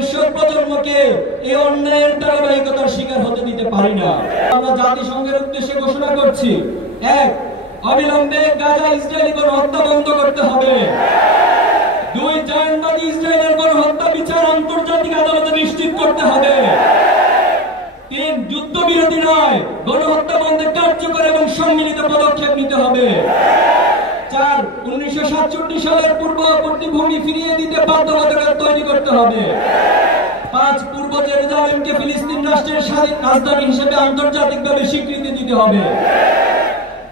ভবিষ্যৎ প্রজন্মকে এই অন্যায়ের ধারাবাহিকতার শিকার হতে দিতে পারি না। আমরা জাতিসংঘের উদ্দেশ্যে ঘোষণা করছি, ১. অবিলম্বে গাজা ইসরায়েলি গণহত্যা বন্ধ করতে হবে। ২. জায়নবাদী ইসরায়েলের গণহত্যা বিচার আন্তর্জাতিক আদালতে নিশ্চিত করতে হবে। ৩. যুদ্ধবিরতি নয়, গণহত্যা বন্ধে কার্যকর এবং সম্মিলিত পদক্ষেপ নিতে হবে। ৪. ১৯৬৭ সালের পূর্ববর্তী ভূমি ফিরিয়ে দিতে বাধ্যবাধকতা তৈরি করতে হবে। ৫. পূর্ব জেরুজালেমকে ফিলিস্তিন রাষ্ট্রের স্বাধীন রাজধানী হিসেবে আন্তর্জাতিকভাবে স্বীকৃতি দিতে হবে।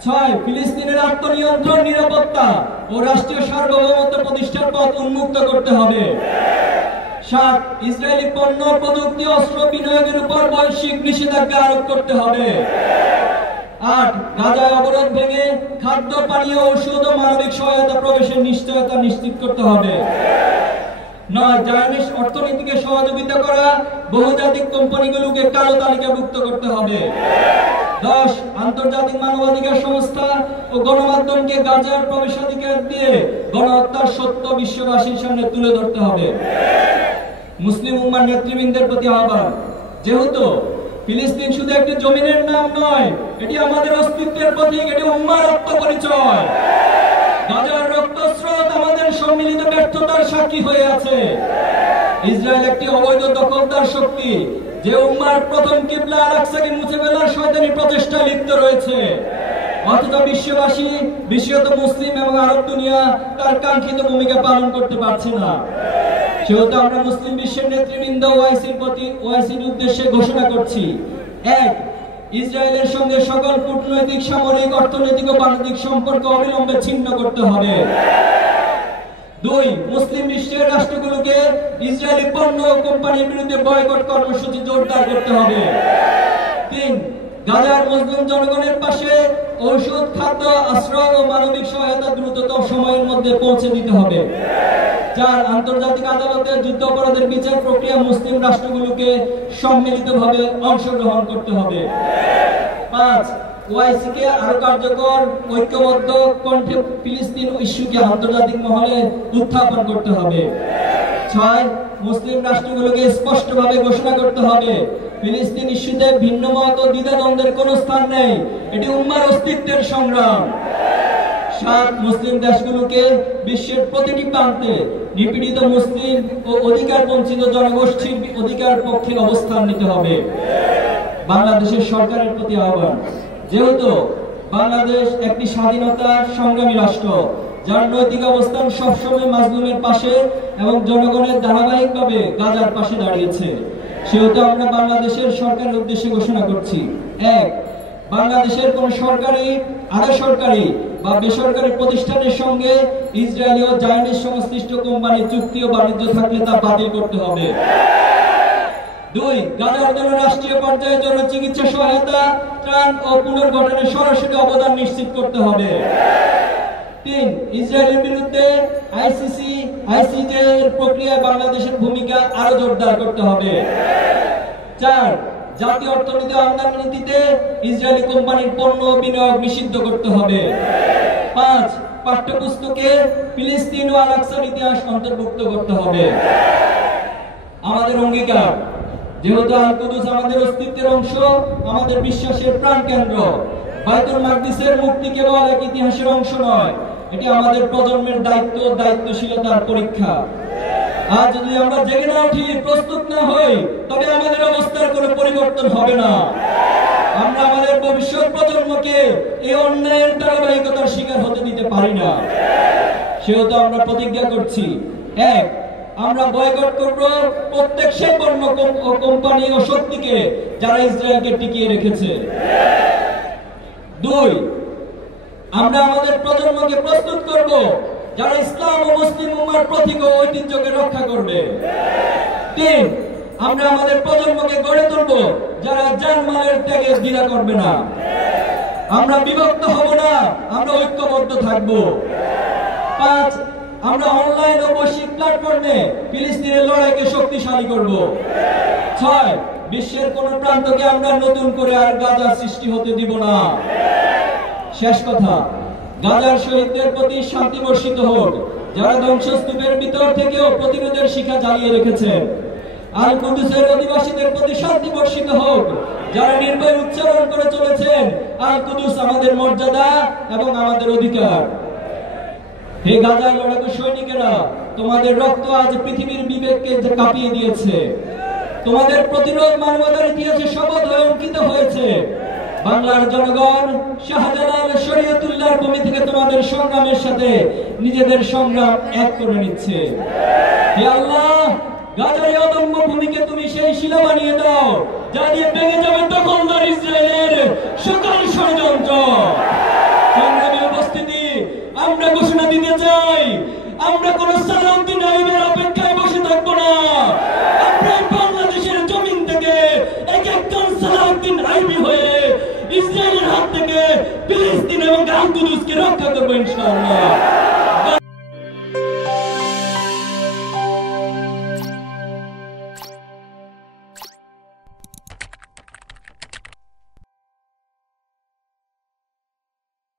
৬. ফিলিস্তিনের আত্মনিয়ন্ত্রণ, নিরাপত্তা ও রাষ্ট্রীয় সার্বভৌমত্ব প্রতিষ্ঠার পথ উন্মুক্ত করতে হবে। ৭. ইসরায়েলি পণ্য, প্রযুক্তি, অস্ত্র বিনিয়োগের উপর বৈশ্বিক নিষেধাজ্ঞা আরোপ করতে হবে। ৮. গাজায় অবরোধ ভেঙে খাদ্য, পানীয়, ঔষধ ও মানবিক সহায়তা প্রবেশের নিশ্চয়তা নিশ্চিত করতে হবে। ৯. জায়নিস অর্থনীতিকে সহযোগিতা করা বহুজাতিক কোম্পানিগুলোকে কালো তালিকাভুক্ত করতে হবে। ১০. আন্তর্জাতিক মানবাধিকার সংস্থা ও গণমাধ্যমকে গাজার প্রবেশাধিকার দিয়ে গণহত্যার সত্য বিশ্ববাসীর সামনে তুলে ধরতে হবে। মুসলিম উম্মার নেতৃবৃন্দের প্রতি আহ্বান, যেহেতু ফিলিস্তিন শুধু একটি জমিনের নাম নয়, এটি আমাদের অস্তিত্বের প্রতীক, এটি উম্মার আত্মপরিচয়। গাজার রক্তস্রোত আমাদের সম্মিলিত ব্যর্থতার সাক্ষী হয়ে আছে। ইসরায়েল একটি অবৈধ দখলদার শক্তি, যে উম্মার প্রথম কিবলা আল আকসাকে মুছে ফেলার শয়তানি প্রচেষ্টায় লিপ্ত রয়েছে। অথচ বিশ্ববাসী, বিশেষত মুসলিম এবং আরব দুনিয়া তার কাঙ্ক্ষিত ভূমিকা পালন করতে পারছে না। সেহেতু আমরা মুসলিম বিশ্বের নেতৃবৃন্দ ওআইসির উদ্দেশ্যে ঘোষণা করছি, ১. ইসরায়েলের সঙ্গে সকল কূটনৈতিক, সামরিক, অর্থনৈতিক ও বাণিজ্যিক সম্পর্ক অবিলম্বে ছিন্ন করতে হবে। ২. মুসলিম বিশ্বের রাষ্ট্রগুলোকে ইসরায়েলি পণ্য ও কোম্পানির বিরুদ্ধে বয়কট কর্মসূচি জোরদার করতে হবে। ৩. গাজার মুসলিম জনগণের পাশে ঔষধ, খাদ্য, আশ্রয় ও মানবিক সহায়তা দ্রুততম সময়ের মধ্যে পৌঁছে দিতে হবে। ৪. আন্তর্জাতিক আদালতে যুদ্ধাপরাধের বিচার প্রক্রিয়া মুসলিম রাষ্ট্রগুলোকে সম্মিলিতভাবে অংশগ্রহণ করতে হবে। ৫. ওআইসিকে আরো কার্যকর, ঐক্যবদ্ধ কণ্ঠে ফিলিস্তিন ইস্যুকে আন্তর্জাতিক মহলে উত্থাপন করতে হবে। ৬. মুসলিম রাষ্ট্রগুলোকে স্পষ্টভাবে ঘোষণা করতে হবে, ফিলিস্তিন ইস্যুতে ভিন্ন মত ও দ্বিধাদ্বন্দ্বের কোনো স্থান নেই, এটি উম্মার অস্তিত্বের সংগ্রাম। ৭. মুসলিম দেশগুলোকে বিশ্বের প্রতিটি প্রান্তে নিপীড়িত মুসলিম ও অধিকার বঞ্চিত জনগোষ্ঠীর অধিকার পক্ষে অবস্থান নিতে হবে। বাংলাদেশের সরকারের প্রতি আহ্বান, যেহেতু বাংলাদেশ একটি স্বাধীনতা সংগ্রামী রাষ্ট্র, যার নৈতিক অবস্থান সবসময় মাজলুমের পাশে এবং জনগণের ধারাবাহিকভাবে গাজার পাশে দাঁড়িয়েছে, সেহেতু আমরা বাংলাদেশের সরকারের উদ্দেশ্যে ঘোষণা করছি, ১. বাংলাদেশের কোন সরকারি, আধা সরকারি বা বেসরকারি প্রতিষ্ঠানের সঙ্গে ইসরায়েলি ও জায়নিস সংশ্লিষ্ট কোম্পানির চুক্তি ও বাণিজ্য থাকলে তা বাতিল করতে হবে। ২. গাজার জন্য রাষ্ট্রীয় পর্যায়ে জন্য চিকিৎসা সহায়তা, ত্রাণ ও পুনর্গঠনে সরাসরি অবদান নিশ্চিত করতে হবে। ৩. ইসরায়েলের বিরুদ্ধে আইসিসি, আইসিজে এর প্রক্রিয়ায় বাংলাদেশের ভূমিকা আরো জোরদার করতে হবে। ৪. জাতীয় অর্থনীতি আমদানি নীতিতে ইসরায়েলি কোম্পানির পণ্য বিনিয়োগ নিষিদ্ধ করতে হবে। ৫. পাঠ্যপুস্তকে ফিলিস্তিন ও আল আকসার ইতিহাস অন্তর্ভুক্ত করতে হবে। আমাদের অঙ্গীকার, যেহেতু আল কুদুস আমাদের অস্তিত্বের অংশ, আমাদের বিশ্বাসের প্রাণকেন্দ্র, বাইতুল মাকদিসের মুক্তি কেবল এক ইতিহাসের অংশ নয়, এটি আমাদের প্রজন্মের দায়িত্ব, দায়িত্বশীলতার পরীক্ষা। আজ যদি আমরা জেগে না উঠি, প্রস্তুত না হই, তবে আমাদের অবস্থার কোনো পরিবর্তন হবে না। আমরা আমাদের ভবিষ্যৎ প্রজন্মকে এই অন্যায়ের ধারাবাহিকতার শিকার হতে দিতে পারি না। সেহেতু আমরা প্রতিজ্ঞা করছি, ১. আমরা বয়কট করব প্রত্যেক সেই পণ্য ও কোম্পানি ও শক্তিকে যারা ইসরায়েলকে টিকিয়ে রেখেছে। ২. আমরা আমাদের প্রজন্মকে প্রস্তুত করব যারা ইসলাম ও মুসলিম উম্মার প্রতীক ও ঐতিহ্যকে রক্ষা করবে। ৩. আমরা আমাদের প্রজন্মকে গড়ে তুলব যারা জানমালের ত্যাগে দ্বিধা করবে না। আমরা বিভক্ত হব না, আমরা ঐক্যবদ্ধ থাকব। ৫. আমরা অনলাইন ও বৈশ্বিক প্ল্যাটফর্মে ফিলিস্তিনের লড়াইকে শক্তিশালী করব। ৬. বিশ্বের কোন প্রান্তকে আমরা নতুন করে আর গাজার সৃষ্টি হতে দিব না। শেষ কথা, গাজার শহীদদের প্রতি শান্তি বর্ষিত হোক, যারা ধ্বংসস্তূপের ভিতর থেকেও প্রতিরোধের শিখা জ্বালিয়ে রেখেছে। আল কুদুসের অধিবাসীদের প্রতি শান্তি বর্ষিত হোক। যারা নির্ভয় উচ্চারণ করে চলেছেন আল কুদুস আমাদের মর্যাদা এবং আমাদের অধিকার। হে গাজার লড়াকু সৈনিকেরা, তোমাদের রক্ত আজ পৃথিবীর বিবেককে কাঁপিয়ে দিয়েছে। তোমাদের প্রতিরোধ মানবতার ইতিহাসে শপথ হয়ে অঙ্কিত হয়েছে। বাংলার জনগণ শাহজালাল শরীয়তুল্লাহর ভূমি থেকে তোমাদের সংগ্রামের সাথে নিজেদের সংগ্রাম এক করে নিচ্ছে। হে আল্লাহ, গাজার অদম্য ভূমিকে তুমি সেই শিলা বানিয়ে দাও যা দিয়ে ভেঙে যাবে দখলদার ইসরায়েলের সকল ষড়যন্ত্র। সংগ্রামী উপস্থিতি, আমরা ঘোষণা দিতে চাই, আমরা কোন সালাউদ্দিন আইবের অপেক্ষায় বসে থাকবো না। আমরা বাংলাদেশের জমিন থেকে এক একজন সালাউদ্দিন আইবি হয়ে ইসরায়েলের হাত থেকে ফিলিস্তিন এবং আল কুদুসকে রক্ষা করবো ইনশাআল্লাহ।